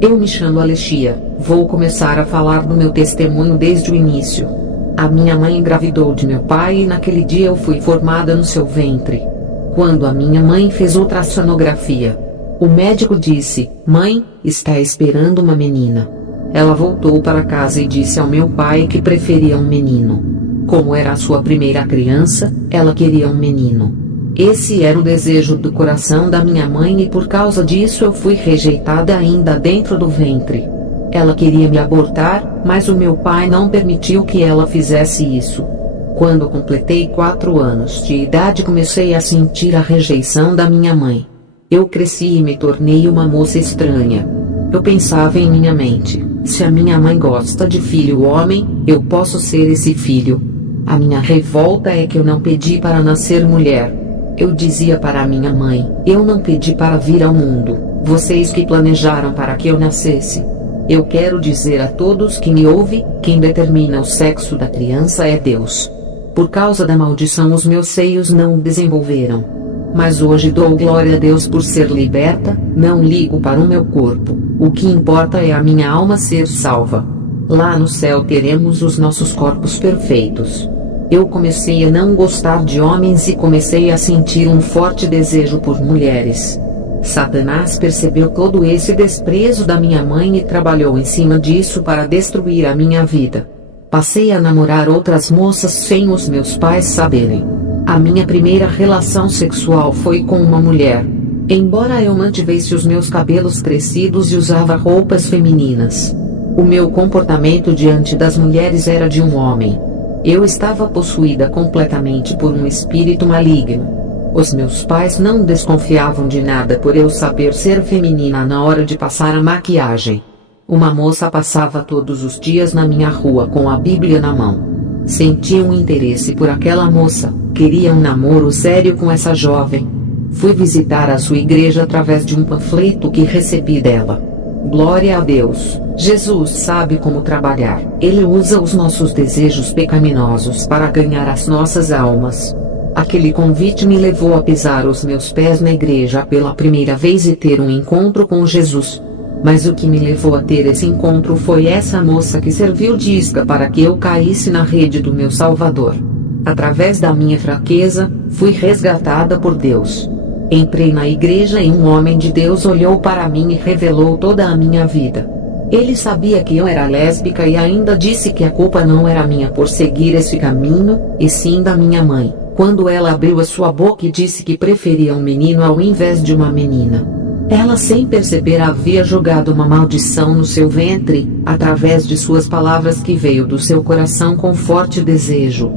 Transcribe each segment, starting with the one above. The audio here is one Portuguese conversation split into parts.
Eu me chamo Alexia, vou começar a falar do meu testemunho desde o início. A minha mãe engravidou de meu pai e naquele dia eu fui formada no seu ventre. Quando a minha mãe fez ultrassonografia, o médico disse: "Mãe, está esperando uma menina." Ela voltou para casa e disse ao meu pai que preferia um menino. Como era a sua primeira criança, ela queria um menino. Esse era o desejo do coração da minha mãe e por causa disso eu fui rejeitada ainda dentro do ventre. Ela queria me abortar, mas o meu pai não permitiu que ela fizesse isso. Quando completei 4 anos de idade comecei a sentir a rejeição da minha mãe. Eu cresci e me tornei uma moça estranha. Eu pensava em minha mente: se a minha mãe gosta de filho homem, eu posso ser esse filho. A minha revolta é que eu não pedi para nascer mulher. Eu dizia para a minha mãe: eu não pedi para vir ao mundo, vocês que planejaram para que eu nascesse. Eu quero dizer a todos que me ouvem, quem determina o sexo da criança é Deus. Por causa da maldição os meus seios não o desenvolveram. Mas hoje dou glória a Deus por ser liberta, não ligo para o meu corpo, o que importa é a minha alma ser salva. Lá no céu teremos os nossos corpos perfeitos. Eu comecei a não gostar de homens e comecei a sentir um forte desejo por mulheres. Satanás percebeu todo esse desprezo da minha mãe e trabalhou em cima disso para destruir a minha vida. Passei a namorar outras moças sem os meus pais saberem. A minha primeira relação sexual foi com uma mulher. Embora eu mantivesse os meus cabelos crescidos e usava roupas femininas, o meu comportamento diante das mulheres era de um homem. Eu estava possuída completamente por um espírito maligno. Os meus pais não desconfiavam de nada por eu saber ser feminina na hora de passar a maquiagem. Uma moça passava todos os dias na minha rua com a Bíblia na mão. Senti um interesse por aquela moça, queria um namoro sério com essa jovem. Fui visitar a sua igreja através de um panfleto que recebi dela. Glória a Deus, Jesus sabe como trabalhar. Ele usa os nossos desejos pecaminosos para ganhar as nossas almas. Aquele convite me levou a pisar os meus pés na igreja pela primeira vez e ter um encontro com Jesus. Mas o que me levou a ter esse encontro foi essa moça que serviu de isca para que eu caísse na rede do meu Salvador. Através da minha fraqueza, fui resgatada por Deus. Entrei na igreja e um homem de Deus olhou para mim e revelou toda a minha vida. Ele sabia que eu era lésbica e ainda disse que a culpa não era minha por seguir esse caminho, e sim da minha mãe, quando ela abriu a sua boca e disse que preferia um menino ao invés de uma menina. Ela sem perceber havia jogado uma maldição no seu ventre, através de suas palavras que veio do seu coração com forte desejo.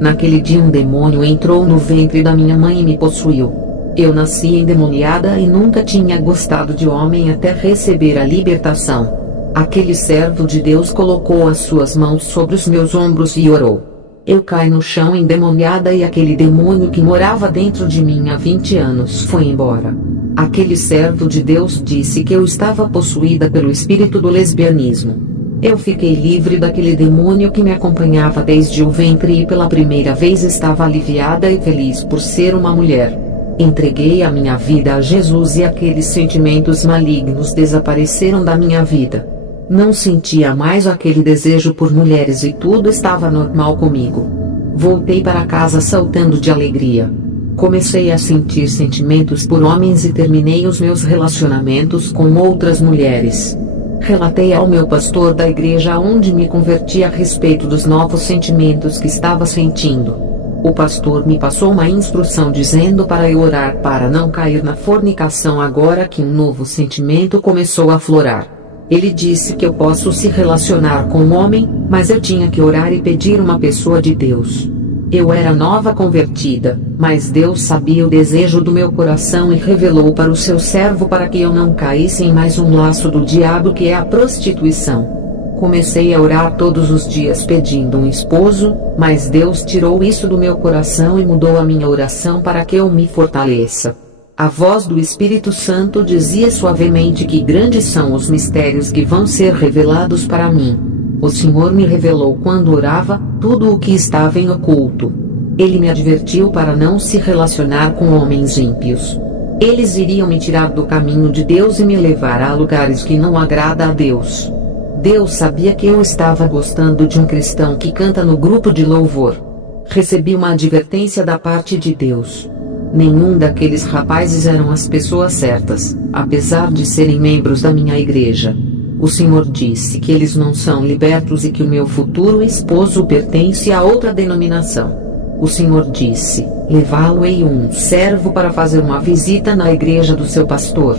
Naquele dia um demônio entrou no ventre da minha mãe e me possuiu. Eu nasci endemoniada e nunca tinha gostado de homem até receber a libertação. Aquele servo de Deus colocou as suas mãos sobre os meus ombros e orou. Eu caí no chão endemoniada e aquele demônio que morava dentro de mim há 20 anos foi embora. Aquele servo de Deus disse que eu estava possuída pelo espírito do lesbianismo. Eu fiquei livre daquele demônio que me acompanhava desde o ventre e pela primeira vez estava aliviada e feliz por ser uma mulher. Entreguei a minha vida a Jesus e aqueles sentimentos malignos desapareceram da minha vida. Não sentia mais aquele desejo por mulheres e tudo estava normal comigo. Voltei para casa saltando de alegria. Comecei a sentir sentimentos por homens e terminei os meus relacionamentos com outras mulheres. Relatei ao meu pastor da igreja onde me converti a respeito dos novos sentimentos que estava sentindo. O pastor me passou uma instrução dizendo para eu orar para não cair na fornicação agora que um novo sentimento começou a aflorar. Ele disse que eu posso se relacionar com um homem, mas eu tinha que orar e pedir uma pessoa de Deus. Eu era nova convertida, mas Deus sabia o desejo do meu coração e revelou para o seu servo para que eu não caísse em mais um laço do diabo que é a prostituição. Comecei a orar todos os dias pedindo um esposo, mas Deus tirou isso do meu coração e mudou a minha oração para que eu me fortaleça. A voz do Espírito Santo dizia suavemente que grandes são os mistérios que vão ser revelados para mim. O Senhor me revelou quando orava, tudo o que estava em oculto. Ele me advertiu para não se relacionar com homens ímpios. Eles iriam me tirar do caminho de Deus e me levar a lugares que não agrada a Deus. Deus sabia que eu estava gostando de um cristão que canta no grupo de louvor. Recebi uma advertência da parte de Deus. Nenhum daqueles rapazes eram as pessoas certas, apesar de serem membros da minha igreja. O Senhor disse que eles não são libertos e que o meu futuro esposo pertence a outra denominação. O Senhor disse: levá-lo-ei um servo para fazer uma visita na igreja do seu pastor.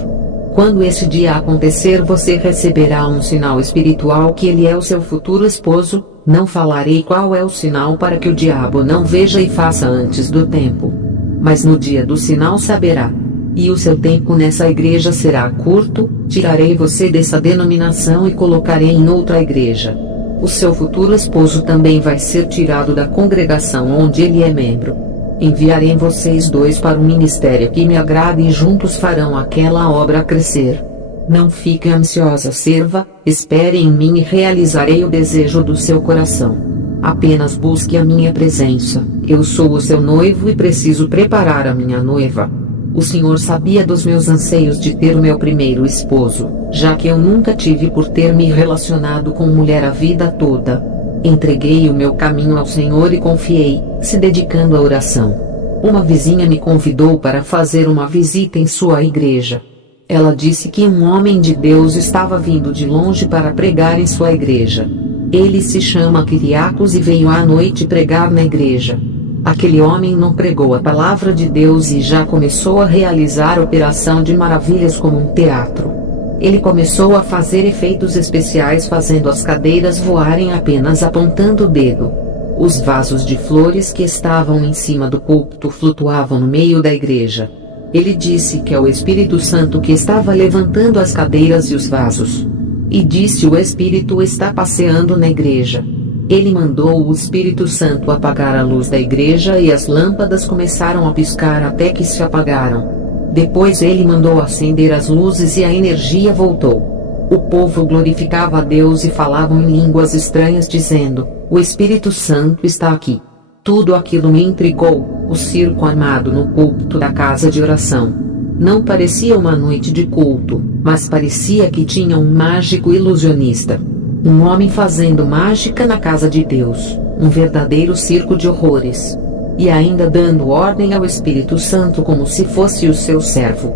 Quando esse dia acontecer, você receberá um sinal espiritual que ele é o seu futuro esposo. Não falarei qual é o sinal para que o diabo não veja e faça antes do tempo. Mas no dia do sinal saberá. E o seu tempo nessa igreja será curto. Tirarei você dessa denominação e colocarei em outra igreja. O seu futuro esposo também vai ser tirado da congregação onde ele é membro. Enviarei vocês dois para um ministério que me agrade e juntos farão aquela obra crescer. Não fique ansiosa, serva, espere em mim e realizarei o desejo do seu coração. Apenas busque a minha presença. Eu sou o seu noivo e preciso preparar a minha noiva. O Senhor sabia dos meus anseios de ter o meu primeiro esposo, já que eu nunca tive por ter me relacionado com mulher a vida toda. Entreguei o meu caminho ao Senhor e confiei, se dedicando à oração. Uma vizinha me convidou para fazer uma visita em sua igreja. Ela disse que um homem de Deus estava vindo de longe para pregar em sua igreja. Ele se chama Kyriakos e veio à noite pregar na igreja. Aquele homem não pregou a palavra de Deus e já começou a realizar operação de maravilhas como um teatro. Ele começou a fazer efeitos especiais fazendo as cadeiras voarem apenas apontando o dedo. Os vasos de flores que estavam em cima do púlpito flutuavam no meio da igreja. Ele disse que é o Espírito Santo que estava levantando as cadeiras e os vasos. E disse: o Espírito está passeando na igreja. Ele mandou o Espírito Santo apagar a luz da igreja e as lâmpadas começaram a piscar até que se apagaram. Depois ele mandou acender as luzes e a energia voltou. O povo glorificava a Deus e falavam em línguas estranhas dizendo: o Espírito Santo está aqui. Tudo aquilo me intrigou, o circo armado no púlpito da casa de oração. Não parecia uma noite de culto, mas parecia que tinha um mágico ilusionista. Um homem fazendo mágica na casa de Deus, um verdadeiro circo de horrores. E ainda dando ordem ao Espírito Santo como se fosse o seu servo.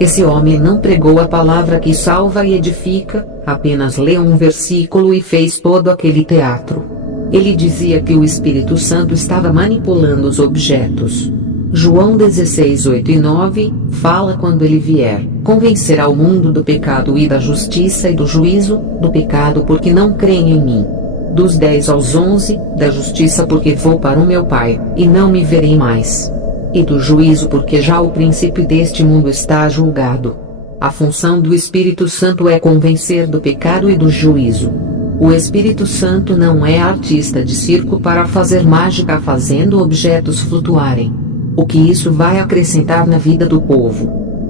Esse homem não pregou a palavra que salva e edifica, apenas leu um versículo e fez todo aquele teatro. Ele dizia que o Espírito Santo estava manipulando os objetos. João 16, 8 e 9, fala: quando ele vier, convencerá o mundo do pecado e da justiça e do juízo, do pecado porque não creem em mim. Dos 10 aos 11, da justiça porque vou para o meu Pai, e não me verei mais. E do juízo porque já o príncipe deste mundo está julgado. A função do Espírito Santo é convencer do pecado e do juízo. O Espírito Santo não é artista de circo para fazer mágica fazendo objetos flutuarem. O que isso vai acrescentar na vida do povo?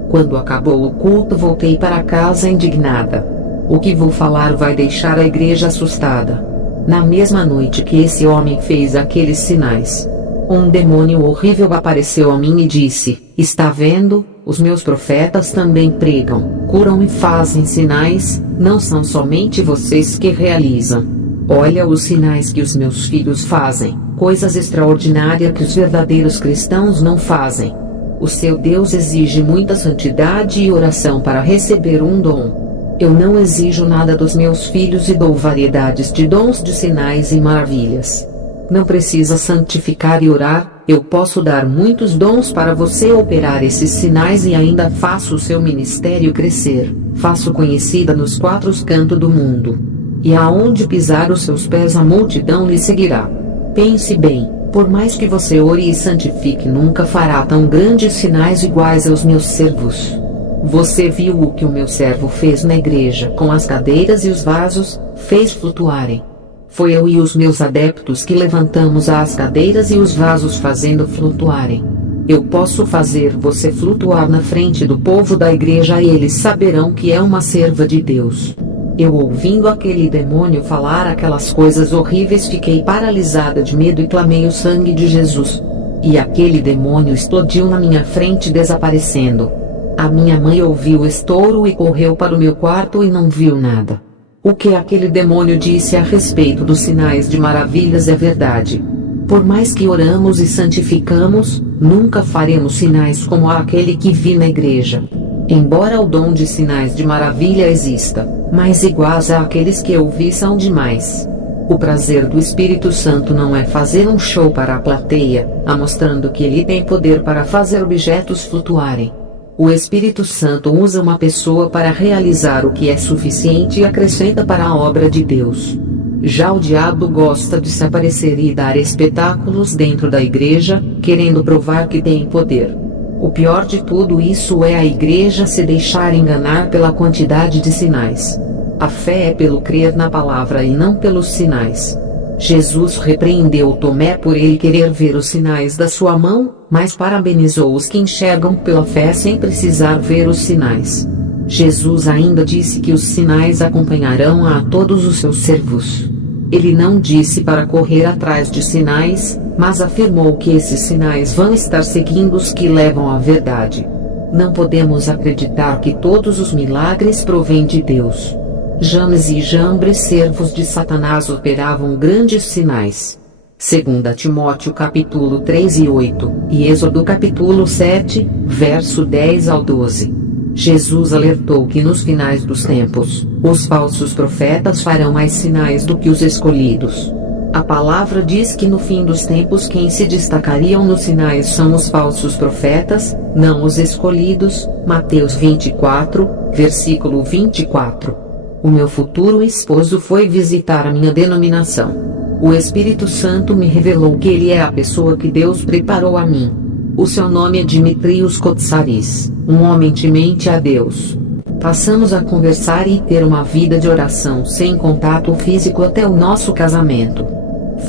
Quando acabou o culto, voltei para casa indignada. O que vou falar vai deixar a igreja assustada. Na mesma noite que esse homem fez aqueles sinais, um demônio horrível apareceu a mim e disse: está vendo? Os meus profetas também pregam, curam e fazem sinais, não são somente vocês que realizam. Olha os sinais que os meus filhos fazem, coisas extraordinárias que os verdadeiros cristãos não fazem. O seu Deus exige muita santidade e oração para receber um dom. Eu não exijo nada dos meus filhos e dou variedades de dons de sinais e maravilhas. Não precisa santificar e orar, eu posso dar muitos dons para você operar esses sinais e ainda faço o seu ministério crescer, faço conhecida nos 4 cantos do mundo. E aonde pisar os seus pés a multidão lhe seguirá. Pense bem, por mais que você ore e santifique, nunca fará tão grandes sinais iguais aos meus servos. Você viu o que o meu servo fez na igreja com as cadeiras e os vasos, fez flutuarem. Foi eu e os meus adeptos que levantamos as cadeiras e os vasos fazendo flutuarem. Eu posso fazer você flutuar na frente do povo da igreja e eles saberão que é uma serva de Deus. Eu, ouvindo aquele demônio falar aquelas coisas horríveis, fiquei paralisada de medo e clamei o sangue de Jesus. E aquele demônio explodiu na minha frente, desaparecendo. A minha mãe ouviu o estouro e correu para o meu quarto e não viu nada. O que aquele demônio disse a respeito dos sinais de maravilhas é verdade. Por mais que oramos e santificamos, nunca faremos sinais como aquele que vi na igreja. Embora o dom de sinais de maravilha exista, mas iguais àqueles que eu vi são demais. O prazer do Espírito Santo não é fazer um show para a plateia, mostrando que ele tem poder para fazer objetos flutuarem. O Espírito Santo usa uma pessoa para realizar o que é suficiente e acrescenta para a obra de Deus. Já o diabo gosta de se aparecer e dar espetáculos dentro da igreja, querendo provar que tem poder. O pior de tudo isso é a igreja se deixar enganar pela quantidade de sinais. A fé é pelo crer na palavra e não pelos sinais. Jesus repreendeu Tomé por ele querer ver os sinais da sua mão, mas parabenizou os que enxergam pela fé sem precisar ver os sinais. Jesus ainda disse que os sinais acompanharão a todos os seus servos. Ele não disse para correr atrás de sinais, mas afirmou que esses sinais vão estar seguindo os que levam à verdade. Não podemos acreditar que todos os milagres provêm de Deus. Janes e Jambres, servos de Satanás, operavam grandes sinais. 2 Timóteo capítulo 3 e 8, e Êxodo capítulo 7, verso 10 ao 12. Jesus alertou que nos finais dos tempos, os falsos profetas farão mais sinais do que os escolhidos. A palavra diz que no fim dos tempos quem se destacariam nos sinais são os falsos profetas, não os escolhidos. Mateus 24, versículo 24. O meu futuro esposo foi visitar a minha denominação. O Espírito Santo me revelou que ele é a pessoa que Deus preparou a mim. O seu nome é Dimitrios Kotsaris, um homem temente a Deus. Passamos a conversar e ter uma vida de oração sem contato físico até o nosso casamento.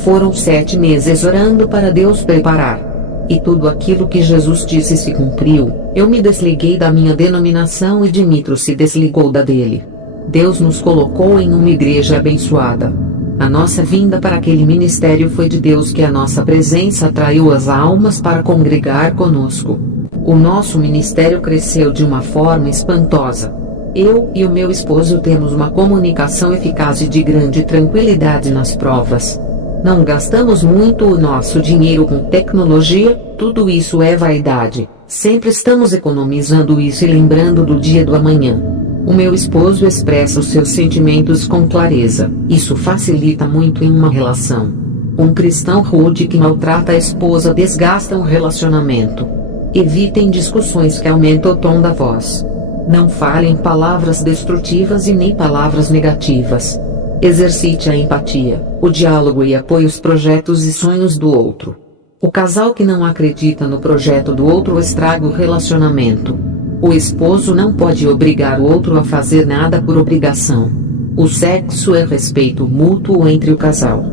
Foram 7 meses orando para Deus preparar. E tudo aquilo que Jesus disse se cumpriu. Eu me desliguei da minha denominação e Dimitrios se desligou da dele. Deus nos colocou em uma igreja abençoada. A nossa vinda para aquele ministério foi de Deus, que a nossa presença atraiu as almas para congregar conosco. O nosso ministério cresceu de uma forma espantosa. Eu e o meu esposo temos uma comunicação eficaz e de grande tranquilidade nas provas. Não gastamos muito o nosso dinheiro com tecnologia, tudo isso é vaidade. Sempre estamos economizando isso e lembrando do dia do amanhã. O meu esposo expressa os seus sentimentos com clareza. Isso facilita muito em uma relação. Um cristão rude que maltrata a esposa desgasta um relacionamento. Evitem discussões que aumentam o tom da voz. Não falem palavras destrutivas e nem palavras negativas. Exercite a empatia, o diálogo e apoie os projetos e sonhos do outro. O casal que não acredita no projeto do outro estraga o relacionamento. O esposo não pode obrigar o outro a fazer nada por obrigação. O sexo é respeito mútuo entre o casal.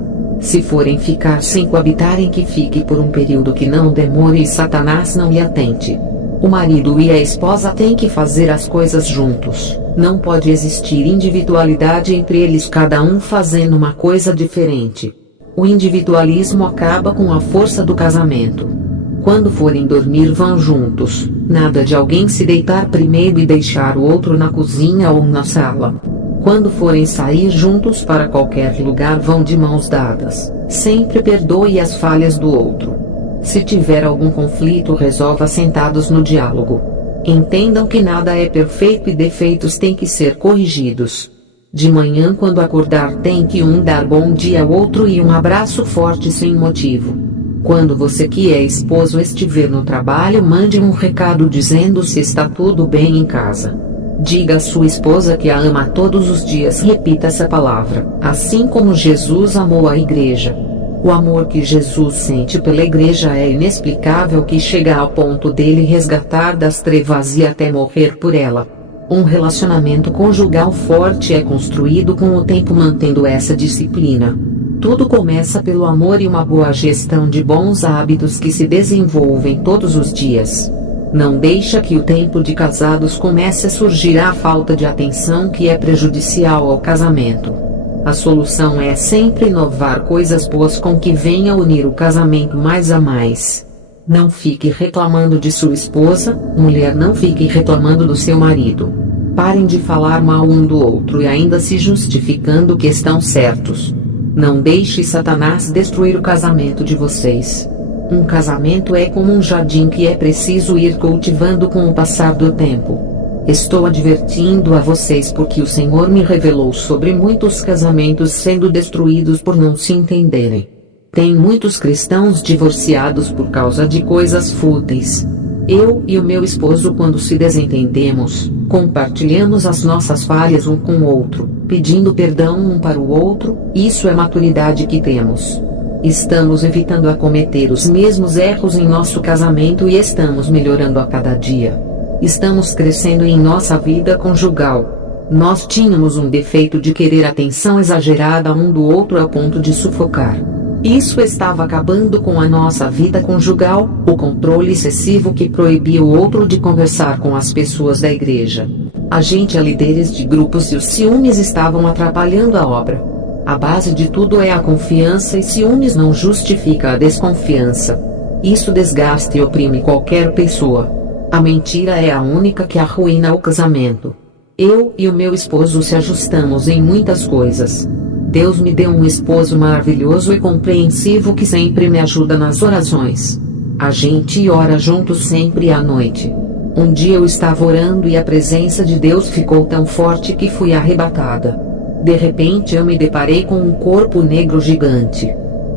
Se forem ficar sem coabitarem, que fique por um período que não demore e Satanás não lhe atente. O marido e a esposa têm que fazer as coisas juntos. Não pode existir individualidade entre eles, cada um fazendo uma coisa diferente. O individualismo acaba com a força do casamento. Quando forem dormir, vão juntos. Nada de alguém se deitar primeiro e deixar o outro na cozinha ou na sala. Quando forem sair juntos para qualquer lugar, vão de mãos dadas. Sempre perdoe as falhas do outro. Se tiver algum conflito, resolva sentados no diálogo. Entendam que nada é perfeito e defeitos têm que ser corrigidos. De manhã, quando acordar, tem que um dar bom dia ao outro e um abraço forte sem motivo. Quando você que é esposo estiver no trabalho, mande um recado dizendo se está tudo bem em casa. Diga à sua esposa que a ama todos os dias. Repita essa palavra, assim como Jesus amou a igreja. O amor que Jesus sente pela igreja é inexplicável, que chega ao ponto dele resgatar das trevas e até morrer por ela. Um relacionamento conjugal forte é construído com o tempo, mantendo essa disciplina. Tudo começa pelo amor e uma boa gestão de bons hábitos que se desenvolvem todos os dias. Não deixa que o tempo de casados comece a surgir a falta de atenção que é prejudicial ao casamento. A solução é sempre inovar coisas boas com que venha unir o casamento mais a mais. Não fique reclamando de sua esposa, mulher, não fique reclamando do seu marido. Parem de falar mal um do outro e ainda se justificando que estão certos. Não deixe Satanás destruir o casamento de vocês. Um casamento é como um jardim que é preciso ir cultivando com o passar do tempo. Estou advertindo a vocês porque o Senhor me revelou sobre muitos casamentos sendo destruídos por não se entenderem. Tem muitos cristãos divorciados por causa de coisas fúteis. Eu e o meu esposo, quando se desentendemos, compartilhamos as nossas falhas um com o outro, pedindo perdão um para o outro. Isso é maturidade que temos. Estamos evitando a cometer os mesmos erros em nosso casamento e estamos melhorando a cada dia. Estamos crescendo em nossa vida conjugal. Nós tínhamos um defeito de querer atenção exagerada um do outro a ponto de sufocar. Isso estava acabando com a nossa vida conjugal, o controle excessivo que proibia o outro de conversar com as pessoas da igreja. A gente é líderes de grupos e os ciúmes estavam atrapalhando a obra. A base de tudo é a confiança e ciúmes não justifica a desconfiança. Isso desgasta e oprime qualquer pessoa. A mentira é a única que arruína o casamento. Eu e o meu esposo se ajustamos em muitas coisas. Deus me deu um esposo maravilhoso e compreensivo que sempre me ajuda nas orações. A gente ora juntos sempre à noite. Um dia eu estava orando e a presença de Deus ficou tão forte que fui arrebatada. De repente eu me deparei com um corpo negro gigante.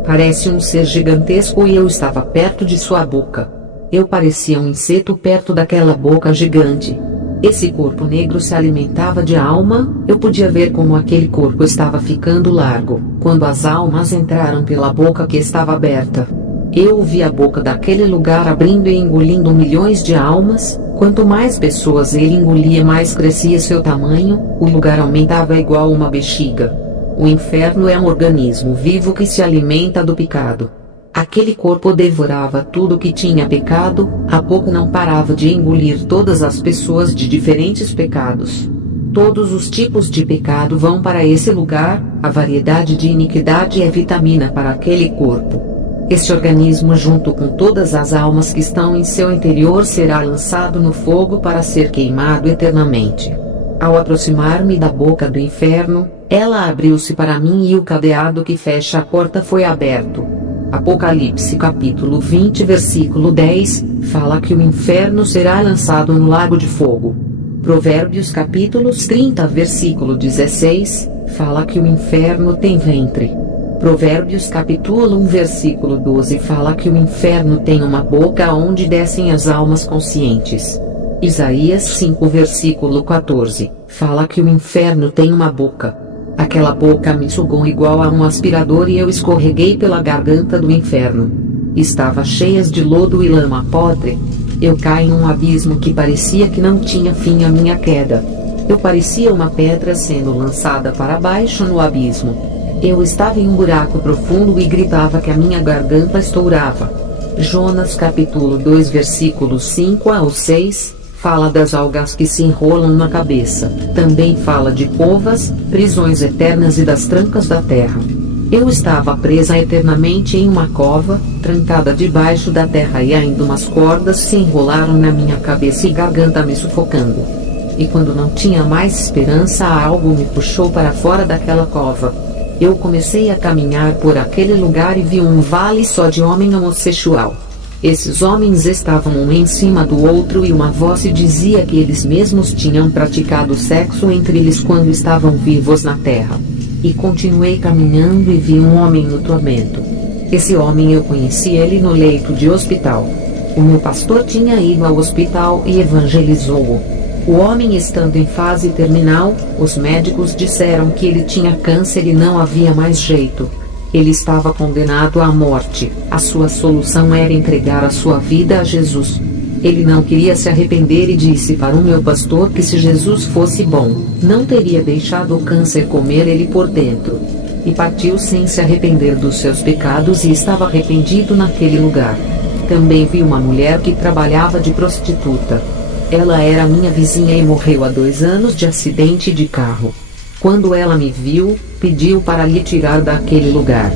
Parece um ser gigantesco e eu estava perto de sua boca. Eu parecia um inseto perto daquela boca gigante. Esse corpo negro se alimentava de alma. Eu podia ver como aquele corpo estava ficando largo, quando as almas entraram pela boca que estava aberta. Eu vi a boca daquele lugar abrindo e engolindo milhões de almas. Quanto mais pessoas ele engolia, mais crescia seu tamanho. O lugar aumentava igual uma bexiga. O inferno é um organismo vivo que se alimenta do pecado. Aquele corpo devorava tudo que tinha pecado, a pouco não parava de engolir todas as pessoas de diferentes pecados. Todos os tipos de pecado vão para esse lugar, a variedade de iniquidade é vitamina para aquele corpo. Esse organismo, junto com todas as almas que estão em seu interior, será lançado no fogo para ser queimado eternamente. Ao aproximar-me da boca do inferno, ela abriu-se para mim e o cadeado que fecha a porta foi aberto. Apocalipse capítulo 20 versículo 10, fala que o inferno será lançado no lago de fogo. Provérbios capítulo 30 versículo 16, fala que o inferno tem ventre. Provérbios capítulo 1 versículo 12 fala que o inferno tem uma boca onde descem as almas conscientes. Isaías 5 versículo 14, fala que o inferno tem uma boca. Aquela boca me sugou igual a um aspirador e eu escorreguei pela garganta do inferno. Estava cheias de lodo e lama podre. Eu caí em um abismo que parecia que não tinha fim a minha queda. Eu parecia uma pedra sendo lançada para baixo no abismo. Eu estava em um buraco profundo e gritava que a minha garganta estourava. Jonas capítulo 2 versículos 5 ao 6, fala das algas que se enrolam na cabeça. Também fala de covas, prisões eternas e das trancas da terra. Eu estava presa eternamente em uma cova, trancada debaixo da terra e ainda umas cordas se enrolaram na minha cabeça e garganta me sufocando. E quando não tinha mais esperança, algo me puxou para fora daquela cova. Eu comecei a caminhar por aquele lugar e vi um vale só de homem homossexual. Esses homens estavam um em cima do outro e uma voz dizia que eles mesmos tinham praticado sexo entre eles quando estavam vivos na terra. E continuei caminhando e vi um homem no tormento. Esse homem eu conheci ele no leito de hospital. O meu pastor tinha ido ao hospital e evangelizou-o. O homem estando em fase terminal, os médicos disseram que ele tinha câncer e não havia mais jeito. Ele estava condenado à morte. A sua solução era entregar a sua vida a Jesus. Ele não queria se arrepender e disse para o meu pastor que se Jesus fosse bom, não teria deixado o câncer comer ele por dentro. E partiu sem se arrepender dos seus pecados e estava arrependido naquele lugar. Também vi uma mulher que trabalhava de prostituta. Ela era minha vizinha e morreu há 2 anos de acidente de carro. Quando ela me viu, pediu para lhe tirar daquele lugar.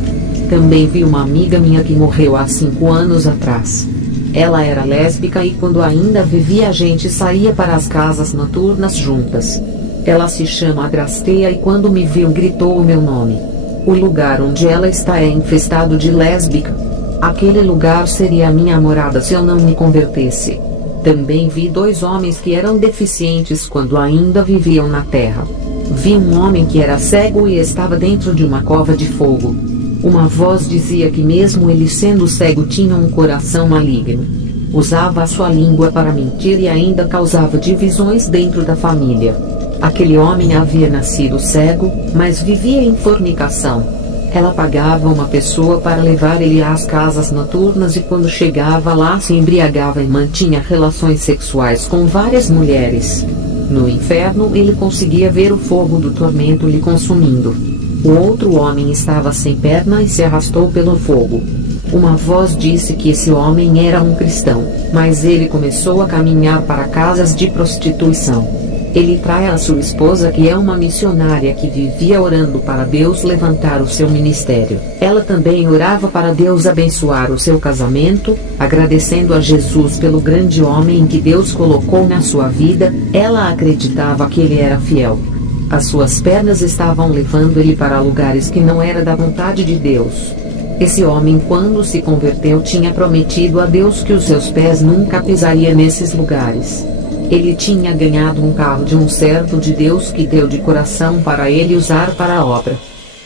Também vi uma amiga minha que morreu há 5 anos atrás. Ela era lésbica e quando ainda vivia a gente saía para as casas noturnas juntas. Ela se chama Adrasteia e quando me viu gritou o meu nome. O lugar onde ela está é infestado de lésbica. Aquele lugar seria a minha morada se eu não me convertesse. Também vi 2 homens que eram deficientes quando ainda viviam na terra. Vi um homem que era cego e estava dentro de uma cova de fogo. Uma voz dizia que mesmo ele sendo cego tinha um coração maligno. Usava a sua língua para mentir e ainda causava divisões dentro da família. Aquele homem havia nascido cego, mas vivia em fornicação. Ela pagava uma pessoa para levar ele às casas noturnas e quando chegava lá se embriagava e mantinha relações sexuais com várias mulheres. No inferno ele conseguia ver o fogo do tormento lhe consumindo. O outro homem estava sem perna e se arrastou pelo fogo. Uma voz disse que esse homem era um cristão, mas ele começou a caminhar para casas de prostituição. Ele trai a sua esposa que é uma missionária que vivia orando para Deus levantar o seu ministério. Ela também orava para Deus abençoar o seu casamento, agradecendo a Jesus pelo grande homem que Deus colocou na sua vida. Ela acreditava que ele era fiel. As suas pernas estavam levando ele para lugares que não era da vontade de Deus. Esse homem quando se converteu tinha prometido a Deus que os seus pés nunca pisariam nesses lugares. Ele tinha ganhado um carro de um servo de Deus que deu de coração para ele usar para a obra.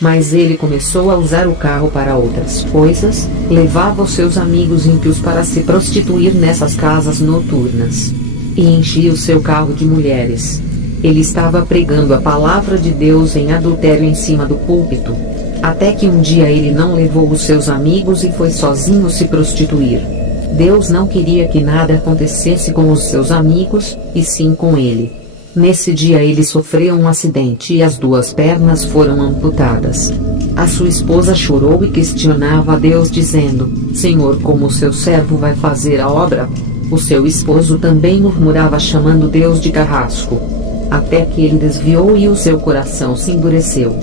Mas ele começou a usar o carro para outras coisas, levava os seus amigos ímpios para se prostituir nessas casas noturnas. E enchia o seu carro de mulheres. Ele estava pregando a palavra de Deus em adultério em cima do púlpito. Até que um dia ele não levou os seus amigos e foi sozinho se prostituir. Deus não queria que nada acontecesse com os seus amigos, e sim com ele. Nesse dia ele sofreu um acidente e as 2 pernas foram amputadas. A sua esposa chorou e questionava a Deus dizendo: Senhor, como o seu servo vai fazer a obra? O seu esposo também murmurava chamando Deus de carrasco. Até que ele desviou e o seu coração se endureceu.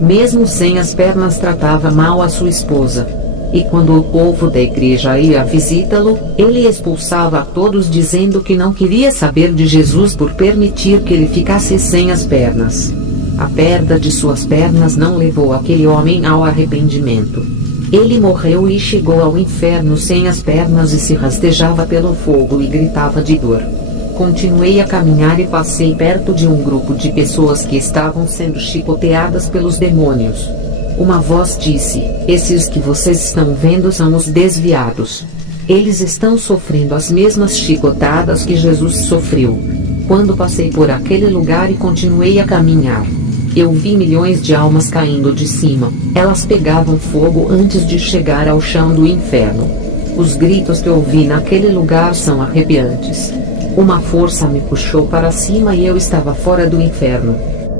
Mesmo sem as pernas tratava mal a sua esposa. E quando o povo da igreja ia visitá-lo, ele expulsava a todos dizendo que não queria saber de Jesus por permitir que ele ficasse sem as pernas. A perda de suas pernas não levou aquele homem ao arrependimento. Ele morreu e chegou ao inferno sem as pernas e se rastejava pelo fogo e gritava de dor. Continuei a caminhar e passei perto de um grupo de pessoas que estavam sendo chicoteadas pelos demônios. Uma voz disse: esses que vocês estão vendo são os desviados. Eles estão sofrendo as mesmas chicotadas que Jesus sofreu. Quando passei por aquele lugar e continuei a caminhar, eu vi milhões de almas caindo de cima. Elas pegavam fogo antes de chegar ao chão do inferno. Os gritos que ouvi naquele lugar são arrepiantes. Uma força me puxou para cima e eu estava fora do inferno.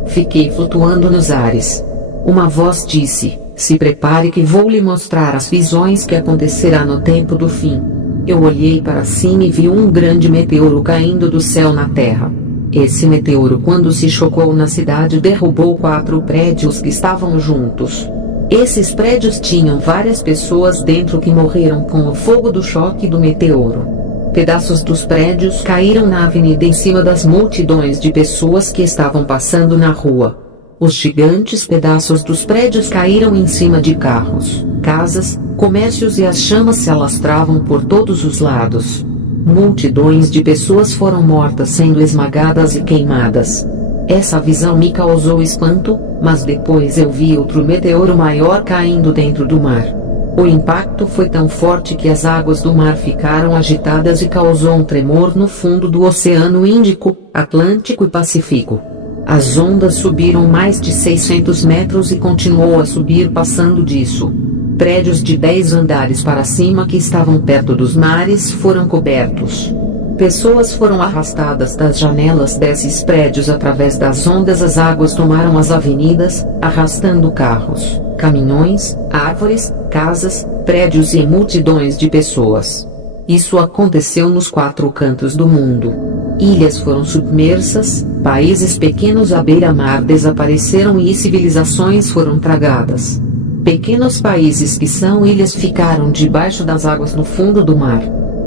Fiquei flutuando nos ares. Uma voz disse: se prepare que vou lhe mostrar as visões que acontecerá no tempo do fim. Eu olhei para cima e vi um grande meteoro caindo do céu na terra. Esse meteoro, quando se chocou na cidade, derrubou 4 prédios que estavam juntos. Esses prédios tinham várias pessoas dentro que morreram com o fogo do choque do meteoro. Pedaços dos prédios caíram na avenida em cima das multidões de pessoas que estavam passando na rua. Os gigantes pedaços dos prédios caíram em cima de carros, casas, comércios e as chamas se alastravam por todos os lados. Multidões de pessoas foram mortas sendo esmagadas e queimadas. Essa visão me causou espanto, mas depois eu vi outro meteoro maior caindo dentro do mar. O impacto foi tão forte que as águas do mar ficaram agitadas e causou um tremor no fundo do Oceano Índico, Atlântico e Pacífico. As ondas subiram mais de 600 metros e continuou a subir passando disso. Prédios de 10 andares para cima que estavam perto dos mares foram cobertos. Pessoas foram arrastadas das janelas desses prédios através das ondas. As águas tomaram as avenidas, arrastando carros, caminhões, árvores, casas, prédios e multidões de pessoas. Isso aconteceu nos 4 cantos do mundo. Ilhas foram submersas, países pequenos à beira-mar desapareceram e civilizações foram tragadas. Pequenos países que são ilhas ficaram debaixo das águas no fundo do mar.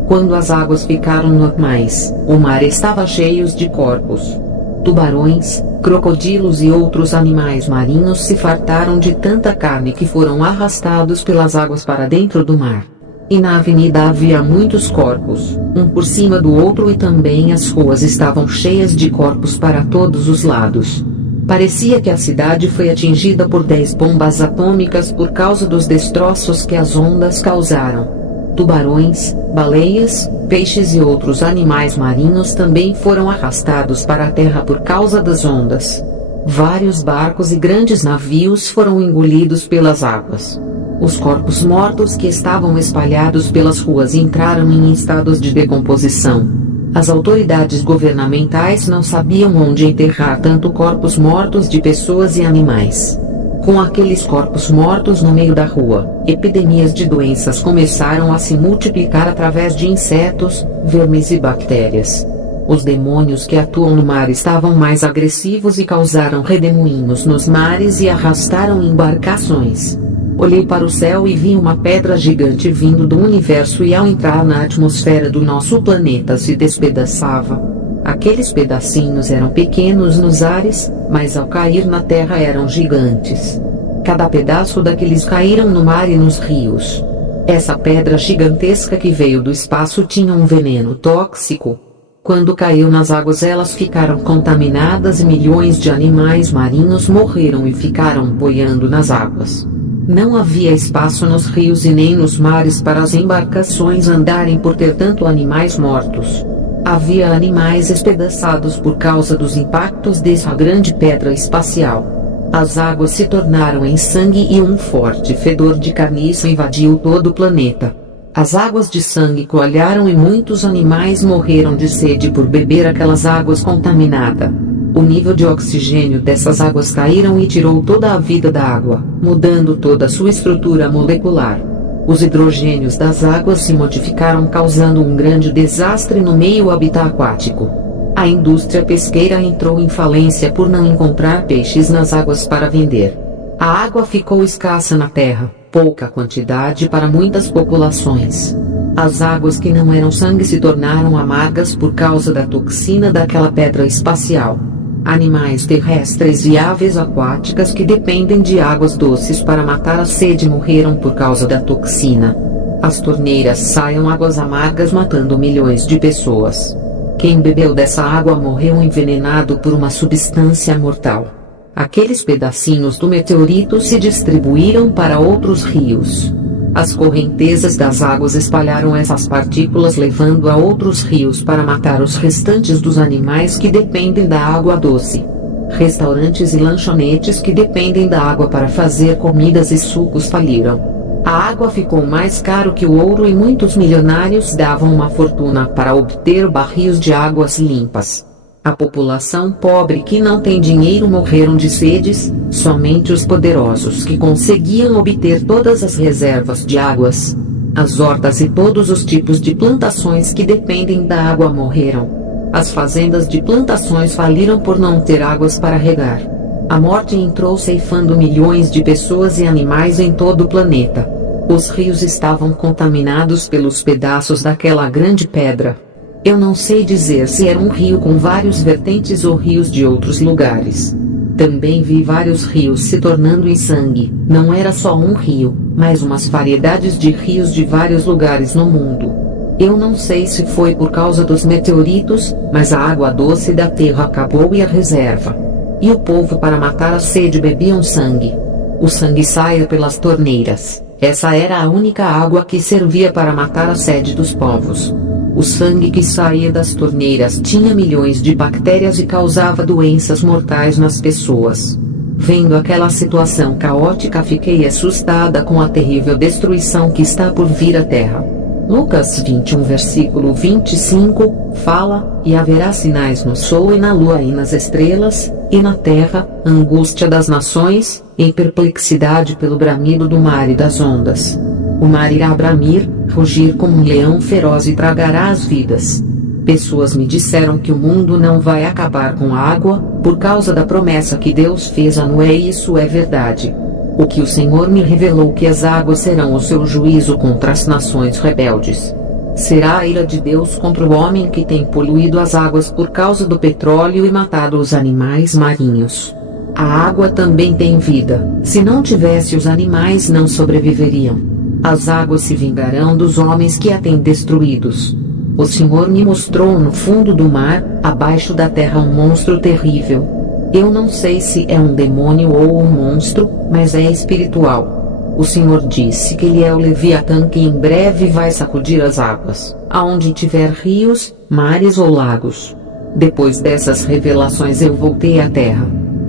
Quando as águas ficaram normais, o mar estava cheio de corpos. Tubarões, crocodilos e outros animais marinhos se fartaram de tanta carne que foram arrastados pelas águas para dentro do mar. E na avenida havia muitos corpos, um por cima do outro, e também as ruas estavam cheias de corpos para todos os lados. Parecia que a cidade foi atingida por 10 bombas atômicas por causa dos destroços que as ondas causaram. Tubarões, baleias, peixes e outros animais marinhos também foram arrastados para a terra por causa das ondas. Vários barcos e grandes navios foram engolidos pelas águas. Os corpos mortos que estavam espalhados pelas ruas entraram em estados de decomposição. As autoridades governamentais não sabiam onde enterrar tanto corpos mortos de pessoas e animais. Com aqueles corpos mortos no meio da rua, epidemias de doenças começaram a se multiplicar através de insetos, vermes e bactérias. Os demônios que atuam no mar estavam mais agressivos e causaram redemoinhos nos mares e arrastaram embarcações. Olhei para o céu e vi uma pedra gigante vindo do universo e ao entrar na atmosfera do nosso planeta se despedaçava. Aqueles pedacinhos eram pequenos nos ares, mas ao cair na terra eram gigantes. Cada pedaço daqueles caíram no mar e nos rios. Essa pedra gigantesca que veio do espaço tinha um veneno tóxico. Quando caiu nas águas elas ficaram contaminadas e milhões de animais marinhos morreram e ficaram boiando nas águas. Não havia espaço nos rios e nem nos mares para as embarcações andarem por ter tanto animais mortos. Havia animais espedaçados por causa dos impactos dessa grande pedra espacial. As águas se tornaram em sangue e um forte fedor de carniça invadiu todo o planeta. As águas de sangue coalharam e muitos animais morreram de sede por beber aquelas águas contaminadas. O nível de oxigênio dessas águas caíram e tirou toda a vida da água, mudando toda a sua estrutura molecular. Os hidrogênios das águas se modificaram, causando um grande desastre no meio habitat aquático. A indústria pesqueira entrou em falência por não encontrar peixes nas águas para vender. A água ficou escassa na terra, pouca quantidade para muitas populações. As águas que não eram sangue se tornaram amargas por causa da toxina daquela pedra espacial. Animais terrestres e aves aquáticas que dependem de águas doces para matar a sede morreram por causa da toxina. As torneiras saem águas amargas matando milhões de pessoas. Quem bebeu dessa água morreu envenenado por uma substância mortal. Aqueles pedacinhos do meteorito se distribuíram para outros rios. As correntezas das águas espalharam essas partículas levando a outros rios para matar os restantes dos animais que dependem da água doce. Restaurantes e lanchonetes que dependem da água para fazer comidas e sucos faliram. A água ficou mais caro que o ouro e muitos milionários davam uma fortuna para obter barris de águas limpas. A população pobre que não tem dinheiro morreram de sedes, somente os poderosos que conseguiam obter todas as reservas de águas. As hortas e todos os tipos de plantações que dependem da água morreram. As fazendas de plantações faliram por não ter águas para regar. A morte entrou ceifando milhões de pessoas e animais em todo o planeta. Os rios estavam contaminados pelos pedaços daquela grande pedra. Eu não sei dizer se era um rio com vários vertentes ou rios de outros lugares. Também vi vários rios se tornando em sangue. Não era só um rio, mas umas variedades de rios de vários lugares no mundo. Eu não sei se foi por causa dos meteoritos, mas a água doce da terra acabou e a reserva. E o povo para matar a sede bebiam sangue. O sangue saía pelas torneiras. Essa era a única água que servia para matar a sede dos povos. O sangue que saía das torneiras tinha milhões de bactérias e causava doenças mortais nas pessoas. Vendo aquela situação caótica, fiquei assustada com a terrível destruição que está por vir à terra. Lucas 21 versículo 25, fala, e haverá sinais no sol e na lua e nas estrelas, e na terra, angústia das nações, em perplexidade pelo bramido do mar e das ondas. O mar irá bramir, rugir como um leão feroz e tragará as vidas. Pessoas me disseram que o mundo não vai acabar com a água, por causa da promessa que Deus fez a Noé, e isso é verdade. O que o Senhor me revelou que as águas serão o seu juízo contra as nações rebeldes. Será a ira de Deus contra o homem que tem poluído as águas por causa do petróleo e matado os animais marinhos. A água também tem vida, se não tivesse os animais não sobreviveriam. As águas se vingarão dos homens que a têm destruídos. O Senhor me mostrou no fundo do mar, abaixo da terra, um monstro terrível. Eu não sei se é um demônio ou um monstro, mas é espiritual. O Senhor disse que ele é o Leviatã, que em breve vai sacudir as águas, aonde tiver rios, mares ou lagos. Depois dessas revelações eu voltei à terra.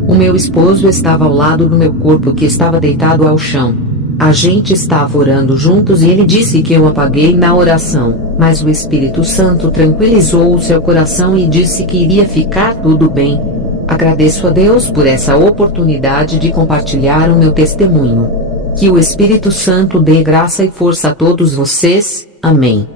O meu esposo estava ao lado do meu corpo, que estava deitado ao chão. A gente estava orando juntos e ele disse que eu apaguei na oração, mas o Espírito Santo tranquilizou o seu coração e disse que iria ficar tudo bem. Agradeço a Deus por essa oportunidade de compartilhar o meu testemunho. Que o Espírito Santo dê graça e força a todos vocês. Amém.